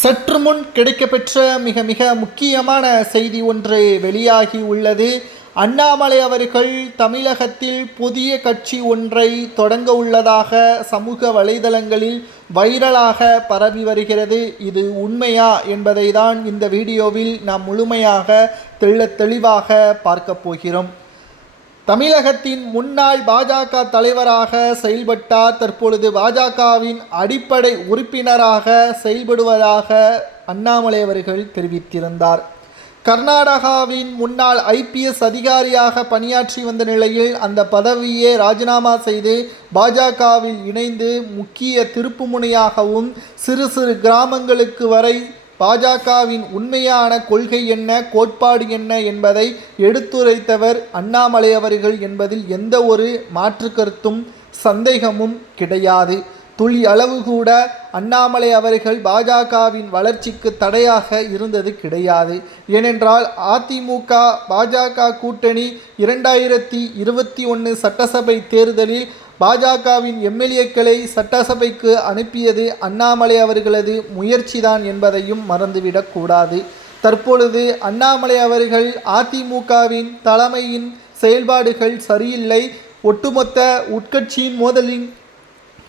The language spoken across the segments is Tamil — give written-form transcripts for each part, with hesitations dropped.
சற்று முன் கிடைக்கப்பெற்ற மிக மிக முக்கியமான செய்தி ஒன்று வெளியாகி உள்ளது. அண்ணாமலை அவர்கள் தமிழகத்தில் புதிய கட்சி ஒன்றை தொடங்க உள்ளதாக சமூக வலைதளங்களில் வைரலாக பரவி வருகிறது. இது உண்மையா என்பதை தான் இந்த வீடியோவில் நாம் முழுமையாக தெளிவாக பார்க்க போகிறோம். தமிழகத்தின் முன்னாள் பாஜக தலைவராக செயல்பட்டார். தற்பொழுது பாஜகவின் அடிப்படை உறுப்பினராக செயல்படுவதாக அண்ணாமலை அவர்கள் தெரிவித்திருந்தார். கர்நாடகாவின் முன்னாள் IPS அதிகாரியாக பணியாற்றி வந்த நிலையில் அந்த பதவியை ராஜினாமா செய்து பாஜகவில் இணைந்து முக்கிய திருப்புமுனையாகவும் சிறு சிறு கிராமங்களுக்கு வரை பாஜகவின் உண்மையான கொள்கை என்ன, கோட்பாடு என்ன என்பதை எடுத்துரைத்தவர் அண்ணாமலை அவர்கள் என்பதில் எந்த ஒரு மாற்று கருத்தும் சந்தேகமும் கிடையாது. துளி அளவு கூட அண்ணாமலை அவர்கள் பாஜகவின் வளர்ச்சிக்கு தடையாக இருந்தது கிடையாது. ஏனென்றால் அதிமுக பாஜக கூட்டணி 2021 சட்டசபை தேர்தலில் பாஜகவின் MLAக்களை சட்டசபைக்கு அனுப்பியது அண்ணாமலை அவர்களது முயற்சிதான் என்பதையும் மறந்துவிடக்கூடாது. தற்பொழுது அண்ணாமலை அவர்கள் அதிமுகவின் தலைமையின் செயல்பாடுகள் சரியில்லை, ஒட்டுமொத்த உட்கட்சியின் மோதலின்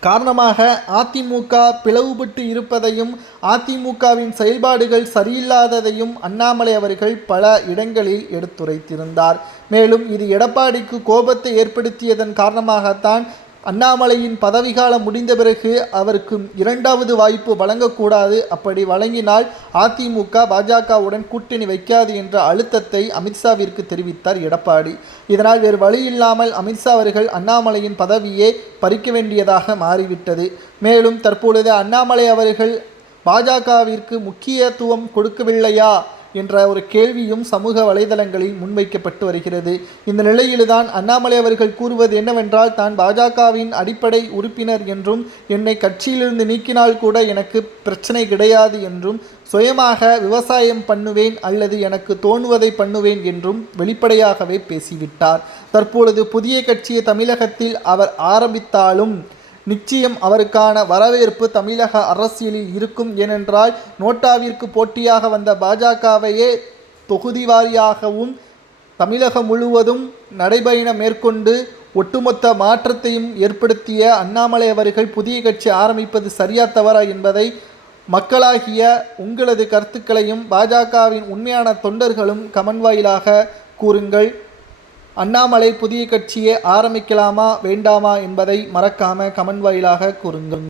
காரணமாக அதிமுக பிளவுபட்டு இருப்பதையும் அதிமுகவின் செயல்பாடுகள் சரியில்லாததையும் அண்ணாமலை அவர்கள் பல இடங்களில் எடுத்துரைத்திருந்தார். மேலும் இது எடப்பாடிக்கு கோபத்தை ஏற்படுத்தியதன் காரணமாகத்தான் அண்ணாமலையின் பதவிக்காலம் முடிந்த பிறகு அவருக்கு 2வது வாய்ப்பு வழங்கக்கூடாது, அப்படி வழங்கினால் அதிமுக பாஜகவுடன் கூட்டணி வைக்காது என்ற அழுத்தத்தை அமித்ஷாவிற்கு தெரிவித்தார் எடப்பாடி. இதனால் வேறு வழி இல்லாமல் அமித்ஷா அவர்கள் அண்ணாமலையின் பதவியை பறிக்க வேண்டியதாக மாறிவிட்டது. மேலும் தற்பொழுது அண்ணாமலை அவர்கள் பாஜகவிற்கு முக்கியத்துவம் கொடுக்கவில்லையா என்ற ஒரு கேள்வியும் சமூக வலைதளங்களில் முன்வைக்கப்பட்டு வருகிறது. இந்த நிலையில்தான் அண்ணாமலை அவர்கள் கூறுவது என்னவென்றால், தான் பாஜகவின் அடிப்படை உறுப்பினர் என்றும் என்னை கட்சியிலிருந்து நீக்கினால் கூட எனக்கு பிரச்சனை கிடையாது என்றும், சுயமாக விவசாயம் பண்ணுவேன் அல்லது எனக்கு தோணுவதை பண்ணுவேன் என்றும் வெளிப்படையாகவே பேசிவிட்டார். தற்பொழுது புதிய கட்சியை தமிழகத்தில் அவர் ஆரம்பித்தாலும் நிச்சயம் அவருக்கான வரவேற்பு தமிழக அரசியலில் இருக்கும். ஏனென்றால் நோட்டாவிற்கு போட்டியாக வந்த பாஜகவையே தொகுதி வாரியாகவும் தமிழகம் முழுவதும் நடைபயணம் மேற்கொண்டு ஒட்டுமொத்த மாற்றத்தையும் ஏற்படுத்திய அண்ணாமலை அவர்கள் புதிய கட்சி ஆரம்பிப்பது சரியா தவறா என்பதை மக்களாகிய உங்களது கருத்துக்களையும் பாஜகவின் உண்மையான தொண்டர்களும் கமெண்ட் வாயிலாக கூறுங்கள். அண்ணாமலை புதிய கட்சியை ஆரம்பிக்கலாமா வேண்டாமா என்பதை மறக்காம கமெண்ட் வாயிலாக கூறுங்கள்.